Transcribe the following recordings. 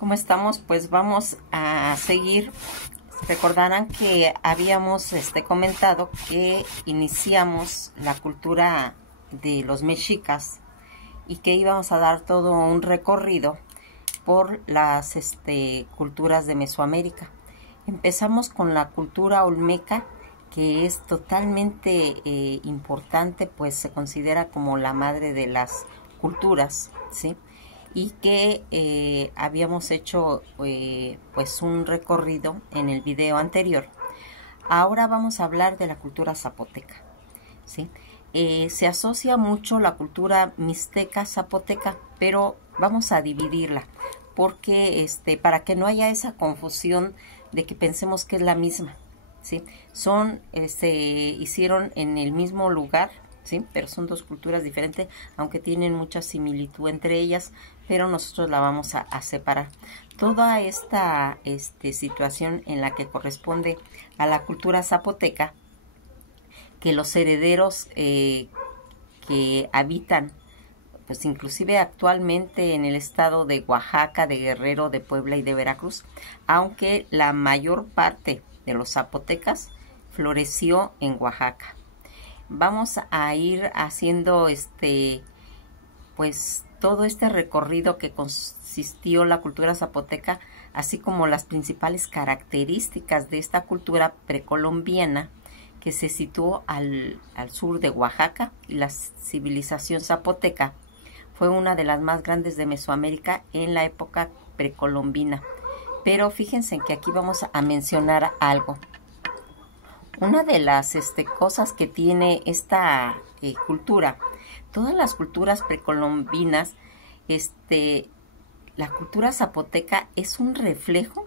¿Cómo estamos? Pues vamos a seguir. Recordarán que habíamos comentado que iniciamos la cultura de los mexicas y que íbamos a dar todo un recorrido por las culturas de Mesoamérica. Empezamos con la cultura olmeca, que es totalmente importante, pues se considera como la madre de las culturas, ¿sí? Y que habíamos hecho pues un recorrido en el video anterior. Ahora vamos a hablar de la cultura zapoteca, ¿sí? Se asocia mucho la cultura mixteca zapoteca, pero vamos a dividirla porque para que no haya esa confusión de que pensemos que es la misma, ¿sí? Se hicieron en el mismo lugar, ¿sí? Pero son dos culturas diferentes, aunque tienen mucha similitud entre ellas, pero nosotros la vamos a separar. Toda esta situación en la que corresponde a la cultura zapoteca, que los herederos que habitan, pues inclusive actualmente en el estado de Oaxaca, de Guerrero, de Puebla y de Veracruz, aunque la mayor parte de los zapotecas floreció en Oaxaca. Vamos a ir haciendo pues todo este recorrido que consistió la cultura zapoteca, así como las principales características de esta cultura precolombiana que se situó al sur de Oaxaca. Y la civilización zapoteca fue una de las más grandes de Mesoamérica en la época precolombina. Pero fíjense que aquí vamos a mencionar algo. Una de las cosas que tiene esta cultura, todas las culturas precolombinas, la cultura zapoteca es un reflejo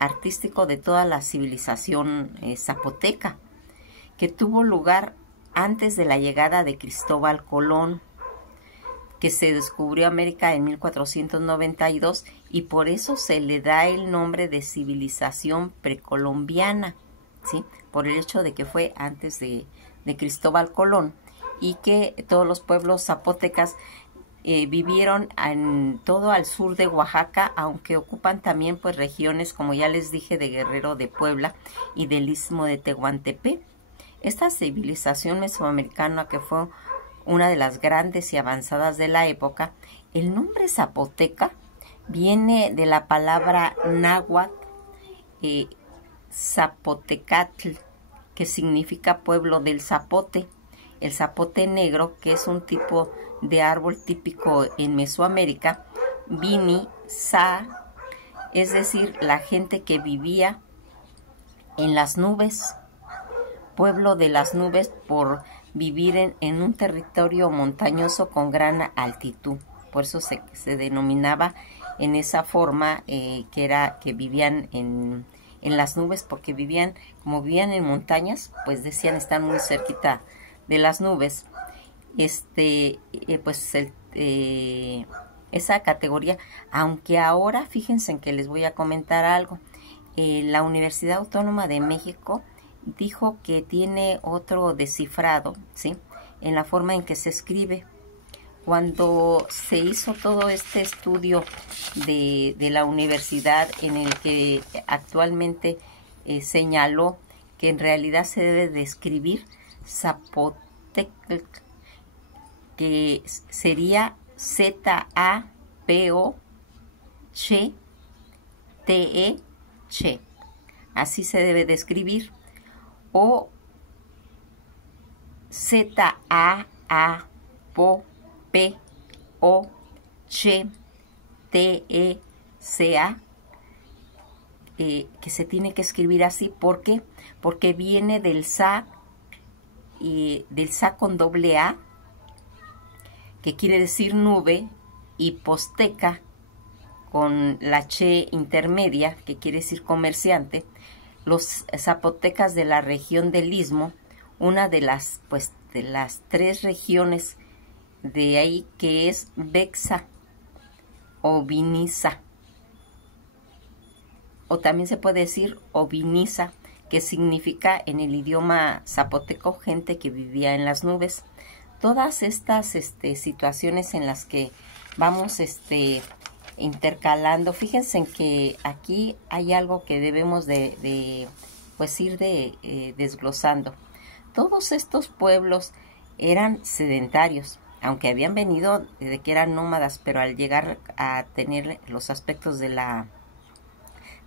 artístico de toda la civilización zapoteca, que tuvo lugar antes de la llegada de Cristóbal Colón, que se descubrió América en 1492, y por eso se le da el nombre de civilización precolombiana, ¿sí? Por el hecho de que fue antes de Cristóbal Colón, y que todos los pueblos zapotecas vivieron en todo al sur de Oaxaca, aunque ocupan también pues regiones, como ya les dije, de Guerrero, de Puebla y del Istmo de Tehuantepec. Esta civilización mesoamericana, que fue una de las grandes y avanzadas de la época, el nombre zapoteca viene de la palabra náhuatl, Zapotecatl, que significa pueblo del zapote. El zapote negro, que es un tipo de árbol típico en Mesoamérica, vini, sa, es decir, la gente que vivía en las nubes, pueblo de las nubes, por vivir en un territorio montañoso con gran altitud. Por eso se denominaba en esa forma, que vivían en las nubes, porque como vivían en montañas, pues decían están muy cerquita de las nubes. Esa categoría, aunque ahora fíjense en que les voy a comentar algo. La Universidad Autónoma de México dijo que tiene otro descifrado, ¿sí?, en la forma en que se escribe. Cuando se hizo todo este estudio de la universidad, en el que actualmente señaló que en realidad se debe de escribir Zapotecl, que sería Z-A-P-O-C-T-E-C, así se debe de escribir, o Z-A-P-O-C-T-E-C-A, que se tiene que escribir así. ¿Por qué? Porque viene del sa con doble A, que quiere decir nube, y posteca con la che intermedia, que quiere decir comerciante. Los zapotecas de la región del Istmo, una de las tres regiones de ahí, que es Bexa o Viniza, o también se puede decir Oviniza, que significa en el idioma zapoteco gente que vivía en las nubes. Todas estas situaciones en las que vamos intercalando. Fíjense en que aquí hay algo que debemos pues ir desglosando. Todos estos pueblos eran sedentarios, aunque habían venido de que eran nómadas, pero al llegar a tener los aspectos de la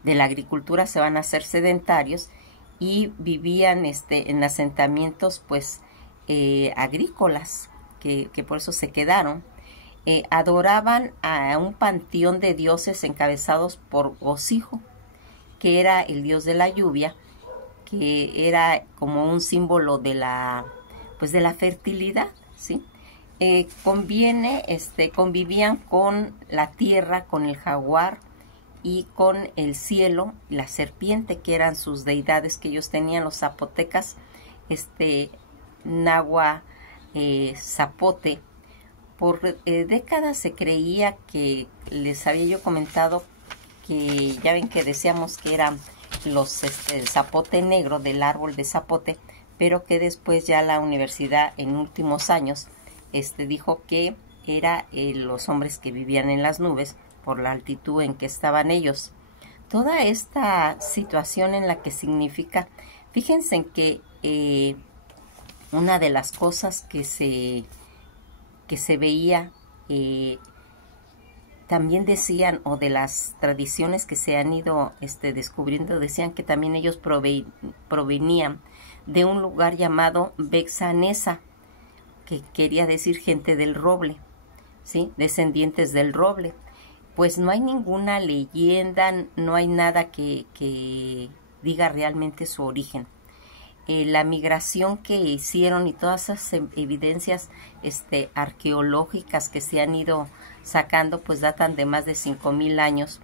agricultura se van a hacer sedentarios y vivían en asentamientos pues agrícolas, que por eso se quedaron. Adoraban a un panteón de dioses encabezados por Osijo, que era el dios de la lluvia, que era como un símbolo de la fertilidad, ¿sí? Convivían con la tierra, con el jaguar y con el cielo, la serpiente, que eran sus deidades que ellos tenían, los zapotecas, Nahua, Zapote. Por décadas se creía que, les había yo comentado, que ya ven que decíamos que eran los zapote negro del árbol de zapote, pero que después ya la universidad en últimos años dijo que era los hombres que vivían en las nubes por la altitud en que estaban ellos. Toda esta situación en la que significa, fíjense en que una de las cosas que se veía, también decían, o de las tradiciones que se han ido descubriendo, decían que también ellos provenían de un lugar llamado Bexanesa, que quería decir gente del roble, ¿sí? Descendientes del roble. Pues no hay ninguna leyenda, no hay nada que diga realmente su origen. La migración que hicieron y todas esas evidencias arqueológicas que se han ido sacando, pues datan de más de 5,000 años.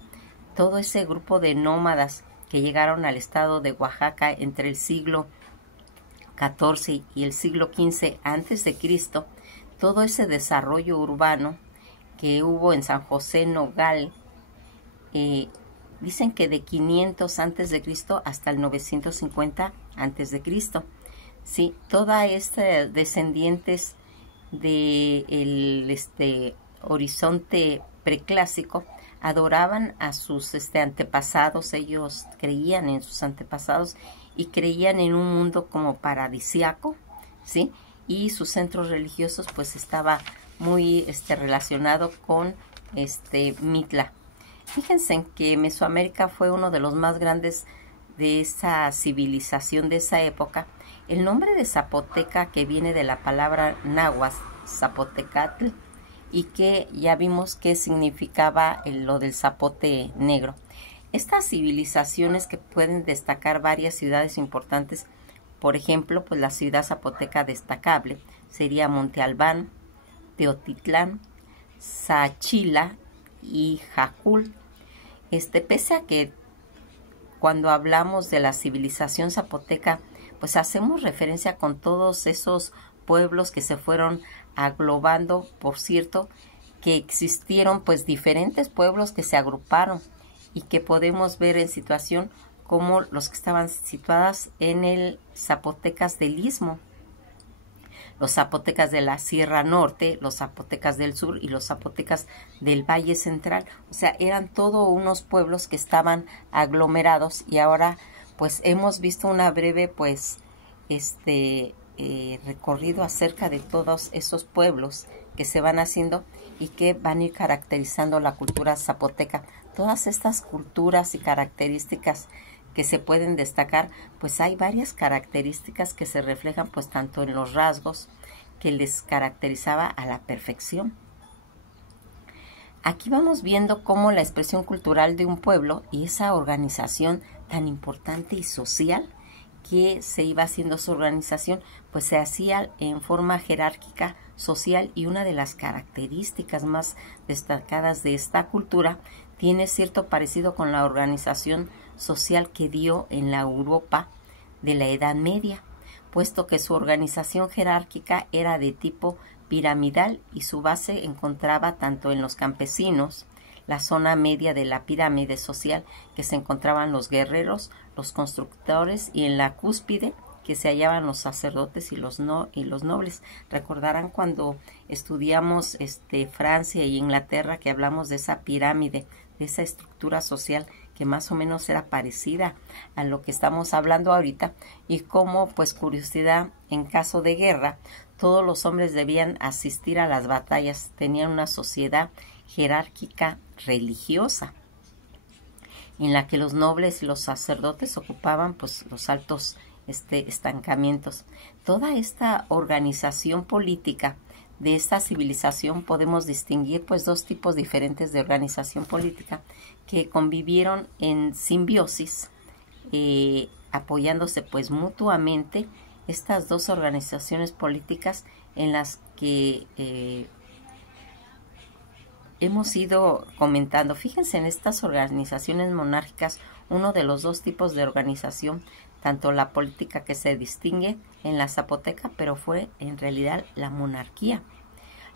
Todo ese grupo de nómadas que llegaron al estado de Oaxaca entre el siglo XIV y el siglo XV antes de Cristo, todo ese desarrollo urbano que hubo en San José Nogal, dicen que de 500 antes de Cristo hasta el 950 antes de Cristo. Sí, toda esta descendientes del horizonte preclásico adoraban a sus antepasados. Ellos creían en sus antepasados y creían en un mundo como paradisiaco, ¿sí? Y sus centros religiosos pues estaba muy relacionado con Mitla. Fíjense en que Mesoamérica fue uno de los más grandes de esa civilización de esa época. El nombre de Zapoteca, que viene de la palabra náhuatl, Zapotecatl, y que ya vimos que significaba lo del zapote negro. Estas civilizaciones que pueden destacar varias ciudades importantes, por ejemplo, pues la ciudad zapoteca destacable sería Monte Albán, Teotitlán, Sachila y Jacul. Pese a que cuando hablamos de la civilización zapoteca, pues hacemos referencia con todos esos pueblos que se fueron aglobando. Por cierto, que existieron pues diferentes pueblos que se agruparon y que podemos ver en situación como los que estaban situadas en el Zapotecas del Istmo, los zapotecas de la Sierra Norte, los zapotecas del Sur y los zapotecas del Valle Central. O sea, eran todos unos pueblos que estaban aglomerados, y ahora pues hemos visto una breve pues recorrido acerca de todos esos pueblos que se van haciendo y que van a ir caracterizando la cultura zapoteca. Todas estas culturas y características que se pueden destacar, pues hay varias características que se reflejan pues tanto en los rasgos que les caracterizaba a la perfección. Aquí vamos viendo cómo la expresión cultural de un pueblo y esa organización tan importante y social que se iba haciendo su organización, pues se hacía en forma jerárquica social, y una de las características más destacadas de esta cultura tiene cierto parecido con la organización social que dio en la Europa de la Edad Media, puesto que su organización jerárquica era de tipo piramidal y su base encontraba tanto en los campesinos, la zona media de la pirámide social, que se encontraban los guerreros, los constructores, y en la cúspide que se hallaban los sacerdotes y los nobles. Recordarán cuando estudiamos Francia y Inglaterra, que hablamos de esa pirámide, de esa estructura social que más o menos era parecida a lo que estamos hablando ahorita, y como, pues, curiosidad, en caso de guerra, todos los hombres debían asistir a las batallas, tenían una sociedad jerárquica religiosa, en la que los nobles y los sacerdotes ocupaban, pues, los altos estancamientos. Toda esta organización política de esta civilización, podemos distinguir pues dos tipos diferentes de organización política que convivieron en simbiosis, apoyándose pues mutuamente, estas dos organizaciones políticas en las que hemos ido comentando. Fíjense, en estas organizaciones monárquicas, uno de los dos tipos de organización, tanto la política que se distingue en la zapoteca, pero fue en realidad la monarquía.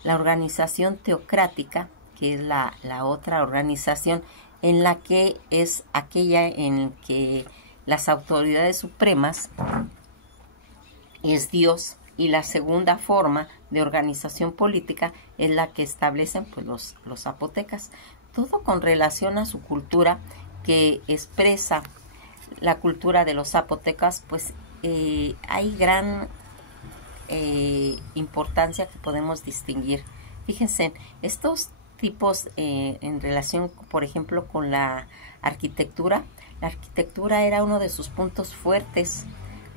La organización teocrática, que es la otra organización, en la que es aquella en que las autoridades supremas es Dios, y la segunda forma de organización política es la que establecen pues los zapotecas. Todo con relación a su cultura, que expresa la cultura de los zapotecas, pues hay gran importancia que podemos distinguir. Fíjense, estos tipos en relación, por ejemplo, con la arquitectura era uno de sus puntos fuertes,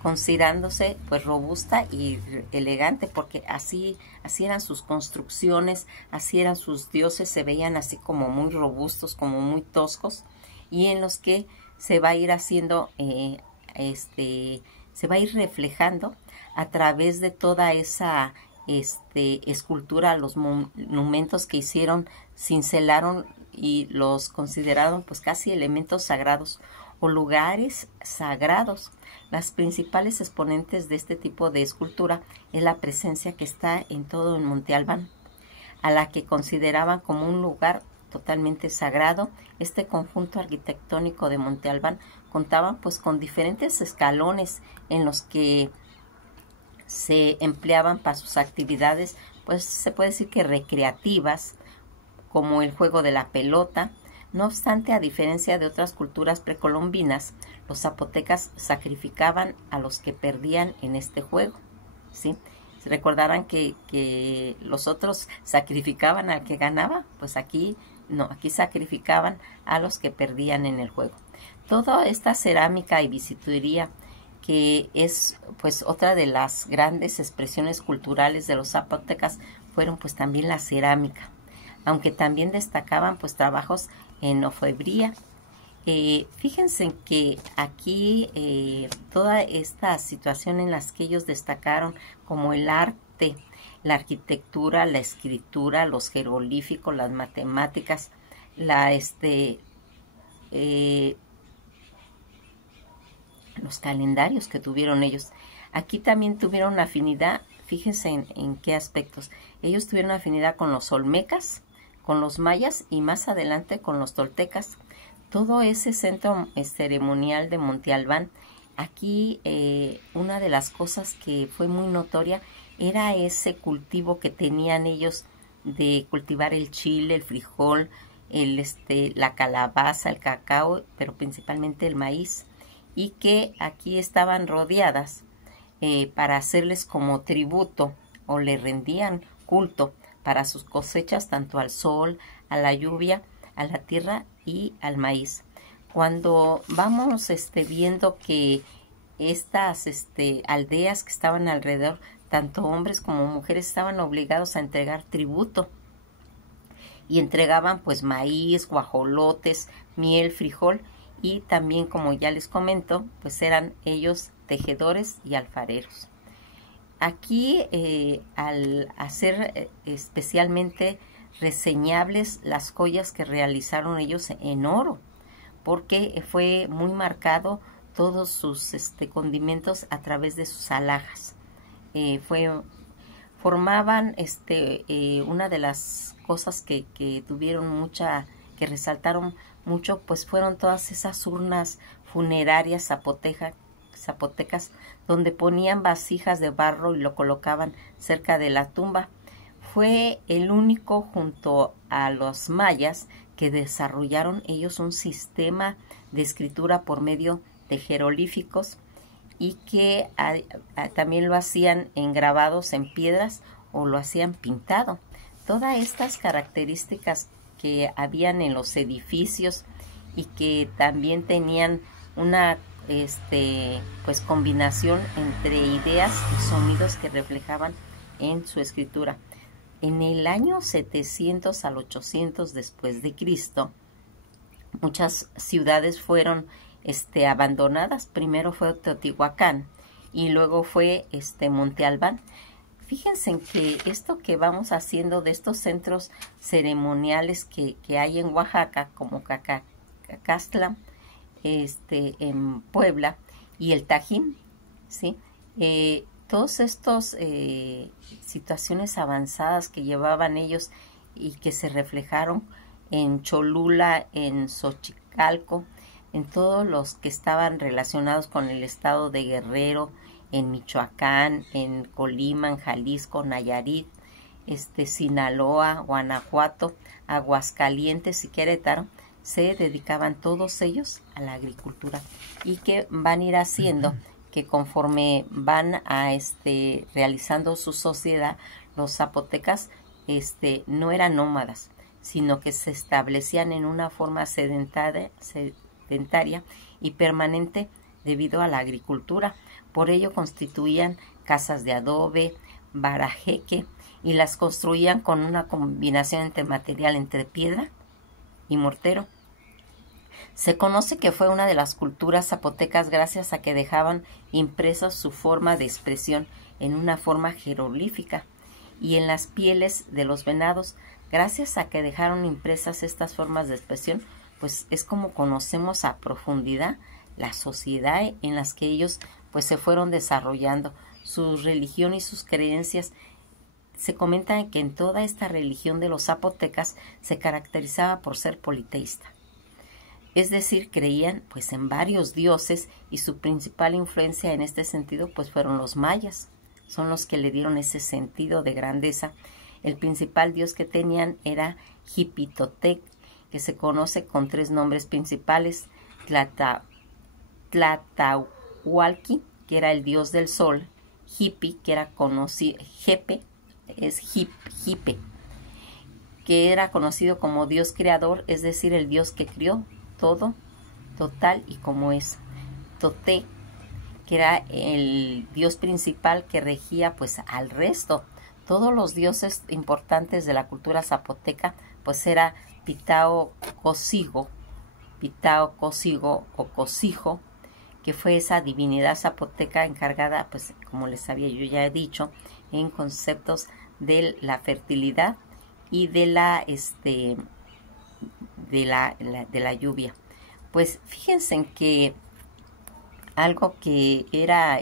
considerándose pues robusta y elegante, porque así eran sus construcciones, así eran sus dioses, se veían así como muy robustos, como muy toscos, y en los que se va a ir haciendo, se va a ir reflejando a través de toda esa escultura, los monumentos que hicieron, cincelaron y los consideraron pues casi elementos sagrados o lugares sagrados. Las principales exponentes de este tipo de escultura es la presencia que está en todo en Monte Albán, a la que consideraban como un lugar totalmente sagrado. Este conjunto arquitectónico de Monte Albán contaba pues con diferentes escalones en los que se empleaban para sus actividades, pues se puede decir que recreativas, como el juego de la pelota. No obstante, a diferencia de otras culturas precolombinas, los zapotecas sacrificaban a los que perdían en este juego, ¿sí? Se recordarán que los otros sacrificaban al que ganaba, pues aquí no, aquí sacrificaban a los que perdían en el juego. Toda esta cerámica y bisutería, que es pues otra de las grandes expresiones culturales de los zapotecas, fueron pues también la cerámica, aunque también destacaban pues trabajos en orfebrería. Fíjense que aquí toda esta situación en las que ellos destacaron, como el arte, la arquitectura, la escritura, los jeroglíficos, las matemáticas, los calendarios que tuvieron ellos. Aquí también tuvieron afinidad, fíjense en qué aspectos. Ellos tuvieron afinidad con los olmecas, con los mayas y más adelante con los toltecas. Todo ese centro ceremonial de Monte Albán, aquí una de las cosas que fue muy notoria era ese cultivo que tenían ellos de cultivar el chile, el frijol, la calabaza, el cacao, pero principalmente el maíz, y que aquí estaban rodeadas para hacerles como tributo, o le rendían culto para sus cosechas, tanto al sol, a la lluvia, a la tierra y al maíz. Cuando vamos viendo que estas aldeas que estaban alrededor, tanto hombres como mujeres, estaban obligados a entregar tributo, y entregaban pues maíz, guajolotes, miel, frijol, y también, como ya les comento, pues eran ellos tejedores y alfareros. Aquí, al hacer especialmente reseñables las joyas que realizaron ellos en oro, porque fue muy marcado todos sus condimentos a través de sus alhajas. Formaban una de las cosas que tuvieron que resaltaron mucho, pues fueron todas esas urnas funerarias zapotecas, donde ponían vasijas de barro y lo colocaban cerca de la tumba. Fue el único, junto a los mayas, que desarrollaron ellos un sistema de escritura por medio de jeroglíficos, y que también lo hacían en grabados en piedras o lo hacían pintado. Todas estas características que habían en los edificios y que también tenían una pues combinación entre ideas y sonidos que reflejaban en su escritura. En el año 700 al 800 después de Cristo, muchas ciudades fueron abandonadas. Primero fue Teotihuacán y luego fue Monte Albán. Fíjense en que esto que vamos haciendo de estos centros ceremoniales que hay en Oaxaca, como Cacastla, en Puebla, y el Tajín, ¿sí? Todos estos situaciones avanzadas que llevaban ellos y que se reflejaron en Cholula, en Xochicalco, en todos los que estaban relacionados con el estado de Guerrero, en Michoacán, en Colima, en Jalisco, Nayarit, Sinaloa, Guanajuato, Aguascalientes y Querétaro, se dedicaban todos ellos a la agricultura, y que van a ir haciendo que conforme van a realizando su sociedad, los zapotecas no eran nómadas, sino que se establecían en una forma sedentaria y permanente debido a la agricultura. Por ello constituían casas de adobe, barajeque, y las construían con una combinación entre material entre piedra y mortero. Se conoce que fue una de las culturas zapotecas gracias a que dejaban impresa su forma de expresión en una forma jeroglífica y en las pieles de los venados. Gracias a que dejaron impresas estas formas de expresión, pues es como conocemos a profundidad la sociedad en las que ellos pues se fueron desarrollando, su religión y sus creencias. Se comenta que en toda esta religión de los zapotecas se caracterizaba por ser politeísta. Es decir, creían pues en varios dioses, y su principal influencia en este sentido pues fueron los mayas. Son los que le dieron ese sentido de grandeza. El principal dios que tenían era Jipitotec, que se conoce con tres nombres principales: Tlatauhualqui, que era el dios del sol; Jipi, que era conocido, Jepe, Jipe, que era conocido como dios creador, es decir, el dios que crió todo, total y como es; Toté, que era el dios principal que regía pues al resto. Todos los dioses importantes de la cultura zapoteca pues era Pitao Cosigo o Cosijo, que fue esa divinidad zapoteca encargada, pues como les había yo ya dicho, en conceptos de la fertilidad y de la lluvia. Pues fíjense en que algo que era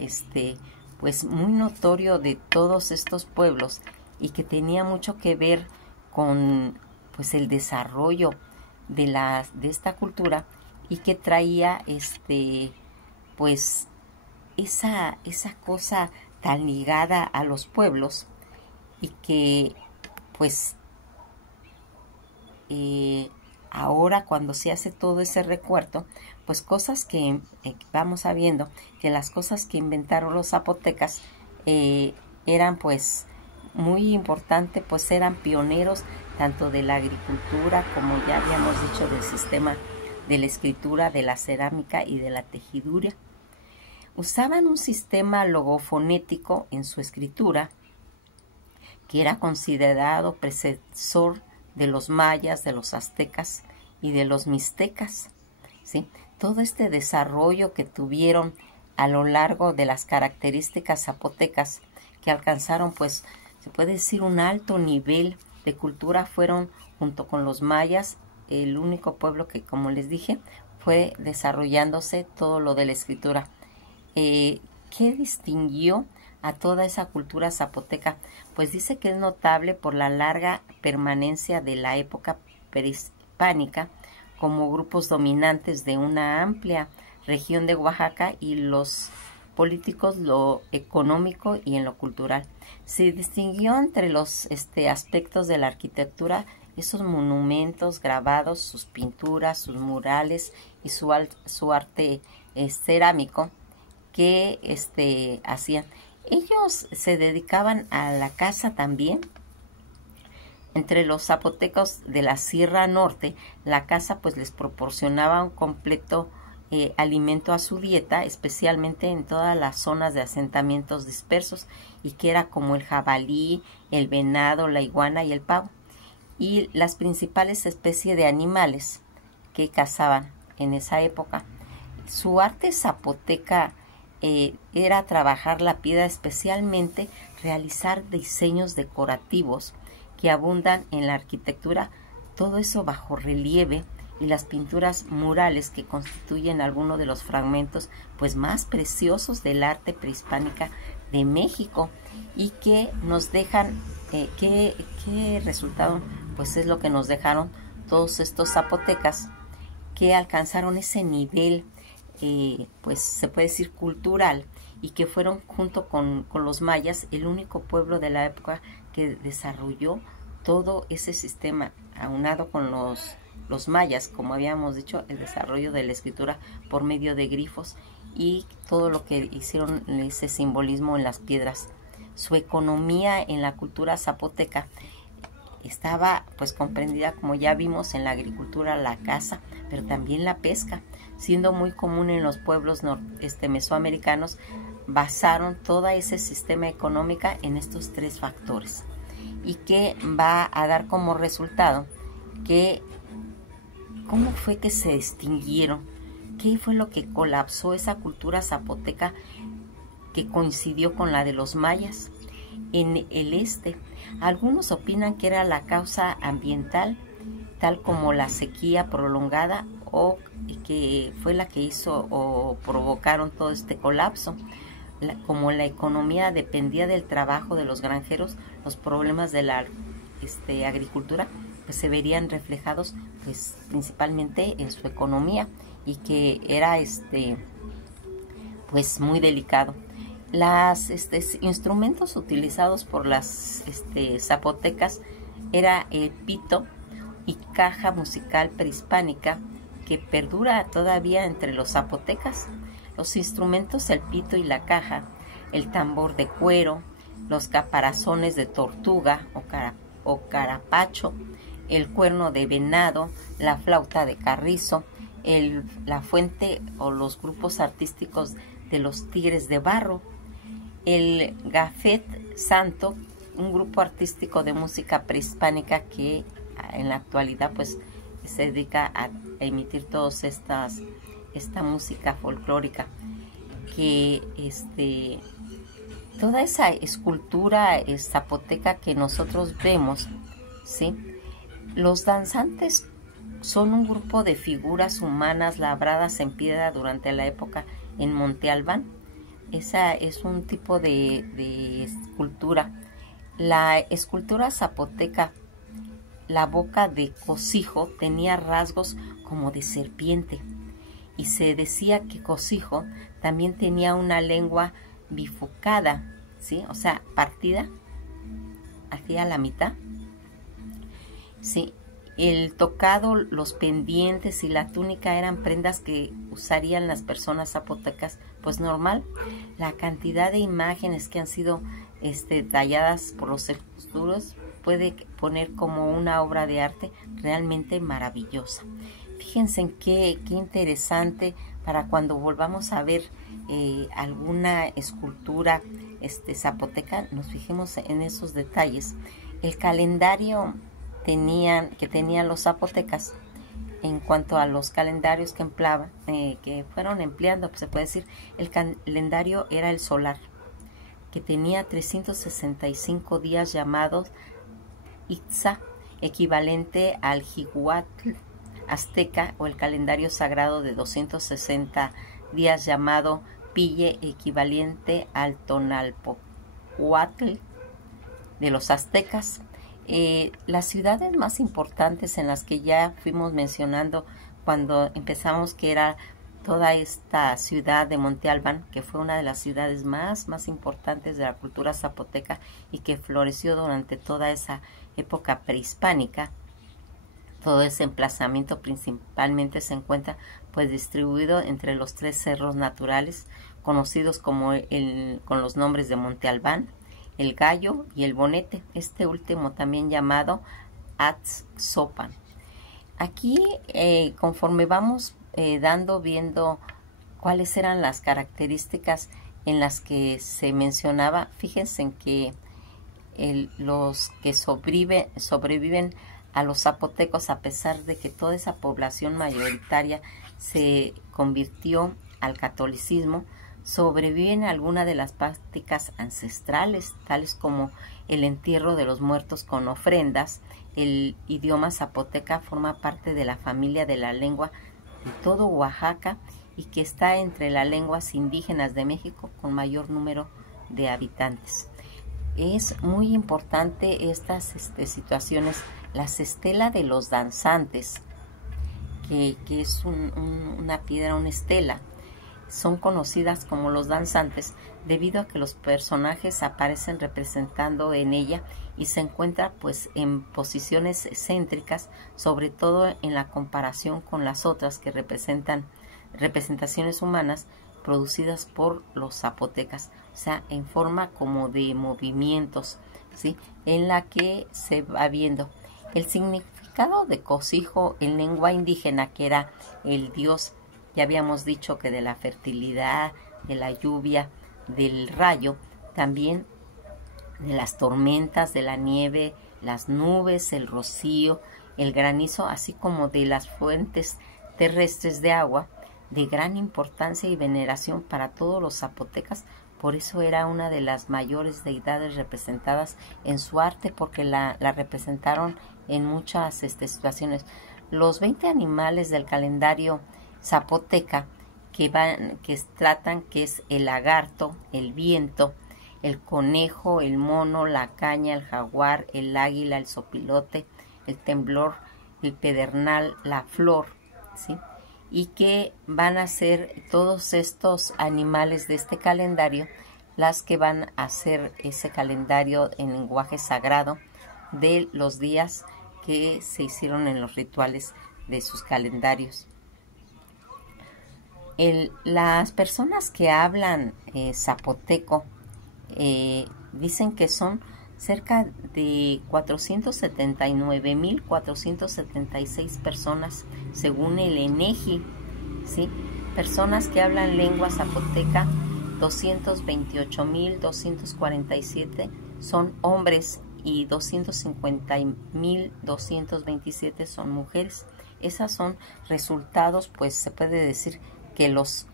pues muy notorio de todos estos pueblos y que tenía mucho que ver con pues el desarrollo de esta cultura, y que traía pues esa cosa tan ligada a los pueblos, y que pues ahora cuando se hace todo ese recuerdo, pues cosas que vamos sabiendo que las cosas que inventaron los zapotecas eran pues muy importantes, pues eran pioneros tanto de la agricultura, como ya habíamos dicho, del sistema de la escritura, de la cerámica y de la tejidura. Usaban un sistema logofonético en su escritura que era considerado predecesor de los mayas, de los aztecas y de los mixtecas, ¿sí? Todo este desarrollo que tuvieron a lo largo de las características zapotecas, que alcanzaron, pues, se puede decir, un alto nivel de cultura, fueron, junto con los mayas, el único pueblo que, como les dije, fue desarrollándose todo lo de la escritura. ¿Qué distinguió a toda esa cultura zapoteca? Pues dice que es notable por la larga permanencia de la época prehispánica como grupos dominantes de una amplia región de Oaxaca y los políticos, lo económico y en lo cultural. Se distinguió entre los aspectos de la arquitectura, esos monumentos grabados, sus pinturas, sus murales y su arte cerámico que hacían. Ellos se dedicaban a la caza también. Entre los zapotecos de la Sierra Norte, la caza pues les proporcionaba un completo alimento a su dieta, especialmente en todas las zonas de asentamientos dispersos, y que era como el jabalí, el venado, la iguana y el pavo, y las principales especies de animales que cazaban en esa época. Su arte zapoteca era trabajar la piedra, especialmente realizar diseños decorativos que abundan en la arquitectura, todo eso bajo relieve, y las pinturas murales que constituyen algunos de los fragmentos pues más preciosos del arte prehispánica de México, y que nos dejan ¿qué resultado? Pues es lo que nos dejaron todos estos zapotecas que alcanzaron ese nivel pues se puede decir cultural, y que fueron junto con los mayas el único pueblo de la época que desarrolló todo ese sistema, aunado con los mayas, como habíamos dicho, el desarrollo de la escritura por medio de grifos y todo lo que hicieron ese simbolismo en las piedras. Su economía en la cultura zapoteca estaba pues comprendida, como ya vimos, en la agricultura, la caza, pero también la pesca, siendo muy común en los pueblos mesoamericanos. Basaron todo ese sistema económico en estos tres factores, y que va a dar como resultado que cómo fue que se extinguieron, qué fue lo que colapsó esa cultura zapoteca que coincidió con la de los mayas. En el algunos opinan que era la causa ambiental, tal como la sequía prolongada, o que fue la que hizo o provocaron todo este colapso. Como la economía dependía del trabajo de los granjeros, los problemas de la agricultura pues se verían reflejados pues principalmente en su economía, y que era pues muy delicado. Los instrumentos utilizados por las zapotecas era el pito y caja musical prehispánica, que perdura todavía entre los zapotecas. Los instrumentos, el pito y la caja, el tambor de cuero, los caparazones de tortuga o carapacho, el cuerno de venado, la flauta de carrizo, la fuente o los grupos artísticos de los tigres de barro, el gafet santo, un grupo artístico de música prehispánica que en la actualidad pues se dedica a emitir todas esta música folclórica, que toda esa escultura zapoteca que nosotros vemos, ¿sí? Los danzantes son un grupo de figuras humanas labradas en piedra durante la época en Monte Albán. Esa es un tipo de escultura. La escultura zapoteca, la boca de Cosijo, tenía rasgos como de serpiente, y se decía que Cosijo también tenía una lengua bifurcada, ¿sí? O sea, partida hacia la mitad. Sí, el tocado, los pendientes y la túnica eran prendas que usarían las personas zapotecas, pues normal. La cantidad de imágenes que han sido talladas por los escultores puede poner como una obra de arte realmente maravillosa. Fíjense en qué interesante, para cuando volvamos a ver alguna escultura zapoteca, nos fijemos en esos detalles. El calendario que tenían los zapotecas, en cuanto a los calendarios que empleaban, que fueron empleando, pues se puede decir, el calendario era el solar, que tenía 365 días llamados Itza, equivalente al Jiguatl azteca, o el calendario sagrado de 260 días llamado Pille, equivalente al Tonalpohuatl de los aztecas. Las ciudades más importantes en las que ya fuimos mencionando cuando empezamos, que era toda esta ciudad de Monte Albán, que fue una de las ciudades más importantes de la cultura zapoteca y que floreció durante toda esa época prehispánica. Todo ese emplazamiento principalmente se encuentra pues distribuido entre los 3 cerros naturales conocidos como con los nombres de Monte Albán, el Gallo y el Bonete, este último también llamado Atzzopan. Aquí conforme vamos viendo cuáles eran las características en las que se mencionaba, fíjense en que los que sobreviven a los zapotecos, a pesar de que toda esa población mayoritaria se convirtió al catolicismo, sobreviven algunas de las prácticas ancestrales, tales como el entierro de los muertos con ofrendas. El idioma zapoteca forma parte de la familia de la lengua de todo Oaxaca y que está entre las lenguas indígenas de México con mayor número de habitantes. Es muy importante estas situaciones. Las estelas de los danzantes, que es una piedra, una estela, son conocidas como los danzantes debido a que los personajes aparecen representando en ella y se encuentra pues en posiciones excéntricas, sobre todo en la comparación con las otras que representan representaciones humanas producidas por los zapotecas, o sea, en forma como de movimientos, ¿sí? En la que se va viendo el significado de Cosijo en lengua indígena, que era el dios, ya habíamos dicho que de la fertilidad, de la lluvia, del rayo, también de las tormentas, de la nieve, las nubes, el rocío, el granizo, así como de las fuentes terrestres de agua, de gran importancia y veneración para todos los zapotecas. Por eso era una de las mayores deidades representadas en su arte, porque la representaron en muchas situaciones. Los 20 animales del calendario zapoteca que tratan, que es el lagarto, el viento, el conejo, el mono, la caña, el jaguar, el águila, el sopilote, el temblor, el pedernal, la flor, ¿sí? Y que van a ser todos estos animales de este calendario las que van a hacer ese calendario en lenguaje sagrado de los días que se hicieron en los rituales de sus calendarios. Las personas que hablan zapoteco dicen que son cerca de 479,476 personas, según el INEGI, ¿sí? Personas que hablan lengua zapoteca, 228,247 son hombres y 250,227 son mujeres. Esos son resultados, pues se puede decir que los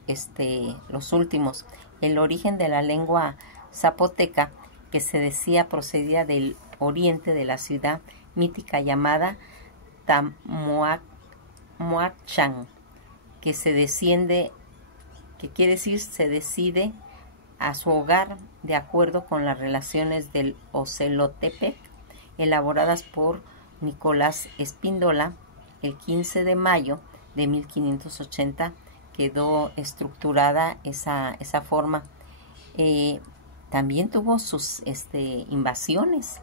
últimos. El origen de la lengua zapoteca, que se decía procedía del oriente de la ciudad mítica llamada Tamoachan, que quiere decir se decide a su hogar de acuerdo con las relaciones del Ocelotepec, elaboradas por Nicolás Espíndola el 15 de mayo de 1580, quedó estructurada esa forma. También tuvo sus invasiones.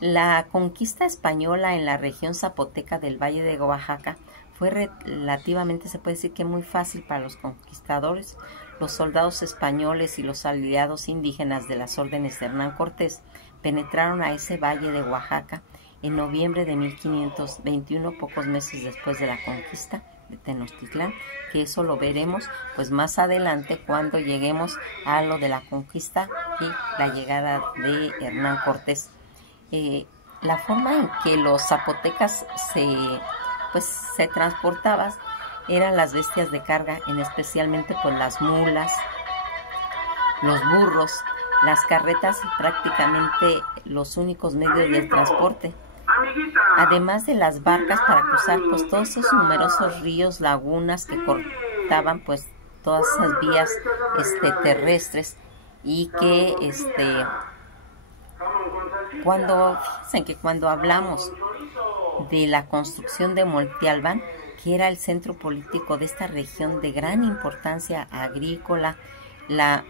La conquista española en la región zapoteca del Valle de Oaxaca fue relativamente, se puede decir que muy fácil para los conquistadores. Los soldados españoles y los aliados indígenas de las órdenes de Hernán Cortés penetraron a ese valle de Oaxaca en noviembre de 1521, pocos meses después de la conquista de Tenochtitlán, que eso lo veremos pues más adelante cuando lleguemos a lo de la conquista y la llegada de Hernán Cortés. La forma en que los zapotecas se transportaban eran las bestias de carga, especialmente pues las mulas, los burros, las carretas, y prácticamente los únicos medios de transporte. Además de las barcas para cruzar pues todos esos numerosos ríos, lagunas que cortaban pues todas esas vías terrestres, y que cuando hablamos de la construcción de Monte Albán, que era el centro político de esta región de gran importancia agrícola. La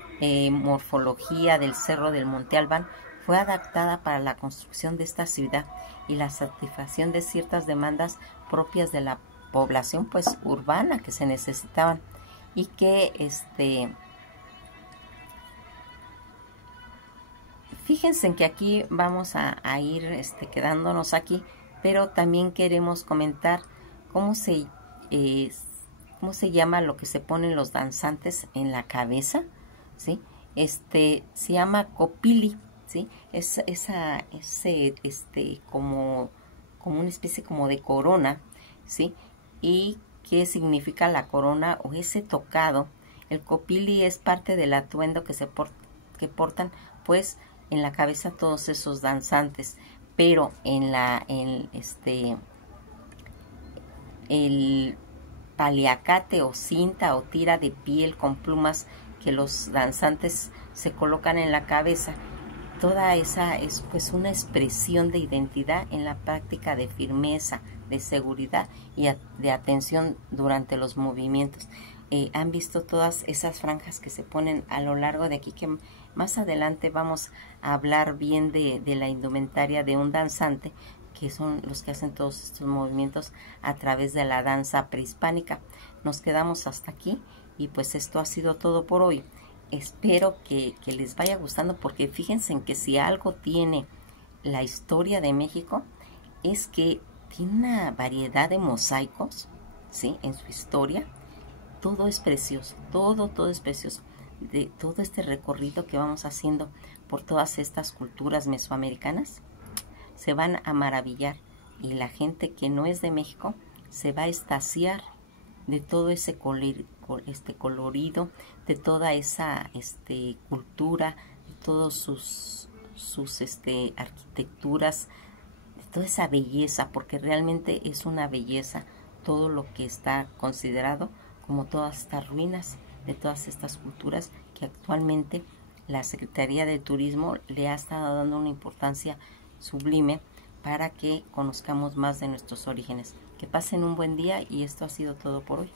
morfología del Cerro del Monte Albán fue adaptada para la construcción de esta ciudad y la satisfacción de ciertas demandas propias de la población pues urbana que se necesitaban, y que fíjense en que aquí vamos a ir quedándonos aquí, pero también queremos comentar cómo se llama lo que se ponen los danzantes en la cabeza, ¿sí? Se llama copili, ¿sí? Es como una especie como de corona, ¿sí? ¿Y qué significa la corona o ese tocado? El copili es parte del atuendo que portan pues en la cabeza todos esos danzantes, pero el paliacate o cinta o tira de piel con plumas que los danzantes se colocan en la cabeza, toda esa es pues una expresión de identidad en la práctica de firmeza, de seguridad y de atención durante los movimientos. Han visto todas esas franjas que se ponen a lo largo de aquí, que más adelante vamos a hablar bien de la indumentaria de un danzante, que son los que hacen todos estos movimientos a través de la danza prehispánica. Nos quedamos hasta aquí y pues esto ha sido todo por hoy. Espero que les vaya gustando, porque fíjense en que si algo tiene la historia de México es que tiene una variedad de mosaicos, ¿sí? En su historia. Todo es precioso, todo es precioso. De todo este recorrido que vamos haciendo por todas estas culturas mesoamericanas, se van a maravillar, y la gente que no es de México se va a extasiar de todo ese colorido, de toda esa cultura, de todos sus arquitecturas, de toda esa belleza, porque realmente es una belleza todo lo que está considerado como todas estas ruinas de todas estas culturas, que actualmente la Secretaría de Turismo le ha estado dando una importancia sublime para que conozcamos más de nuestros orígenes. Que pasen un buen día, y esto ha sido todo por hoy.